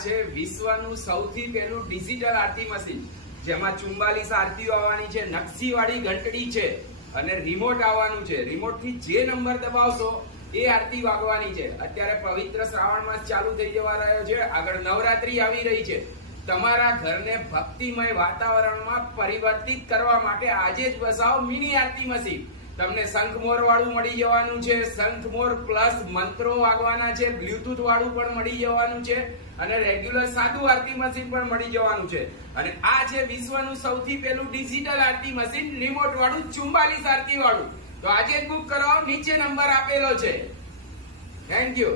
છે વિશ્વનું સૌથી પહેલું ડિજિટલ આરતી મશીન, જેમાં 44 આરતીઓ આવવાની છે, નકશીવાળી ઘંટડી છે અને રિમોટ આવવાનું છે. રિમોટ થી જે નંબર દબાવશો એ આરતી વાગવાની છે. અત્યારે પવિત્ર શ્રાવણ માસ ચાલુ થઈ જવા રહ્યો છે, આગળ નવરાત્રી આવી રહી છે. તમારા ઘરને ભક્તિમય વાતાવરણમાં પરિવર્તિત કરવા માટે આજે જ વસાવો મિની આરતી મશીન. તમને શંખમોર વાળું મળી જવાનું છે, શંખમોર પ્લસ મંત્રો વાગવાના છે, બ્લૂટૂથ વાળું પણ મળી જવાનું છે અને રેગ્યુલર સાદું આરતી મશીન પણ મળી જવાનું છે. અને આ છે વિશ્વનું સૌથી પહેલું ડિજિટલ આરતી મશીન, રિમોટ વાળું, 44 આરતી વાળું. તો આજે જ બુક કરાવો, નીચે નંબર આપેલો છે. Thank you.